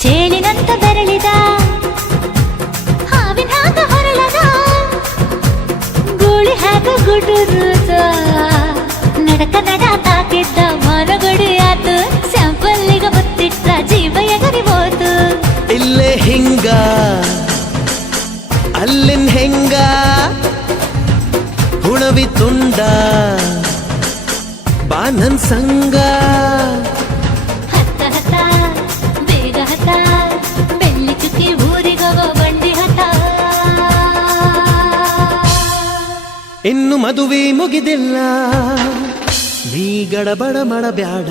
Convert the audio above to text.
ಚೇಳಿನಂತ ಬೆರಳಿದ ಹಾವಿನ ಹಾಗ ಹೊರಳದ ಗೂಳಿ ಹಾಗ ಗುಡುರುದ ನಡಕ ನಡ ತಾಕಿದ್ದ ಮನಗಡಿ ಆತು ಸ್ಯಾಂಪಲ್ಲಿಗ ಮುತ್ತಿಟ್ಟ ಜೀವ ಎಗರಿ ಹೋತು ಇಲ್ಲೇ ಹಿಂಗ ಅಲ್ಲಿನ್ ಹೆಂಗ ಹುಣವಿ ತುಂಡ ಬಾ ನನ್ ಸಂಗ ಹತ್ತ ಹತ್ತ ಬೇಗ ಹತ್ತ ಬೆಳ್ಳಿ ಚುಕ್ಕಿ ಊರಿಗವ ಬಂಡಿ ಹತ್ತ ಇನ್ನು ಮದುವೆ ಮುಗಿದಿಲ್ಲ ನೀ ಗಡಬಡ ಮಾಡಬ್ಯಾಡ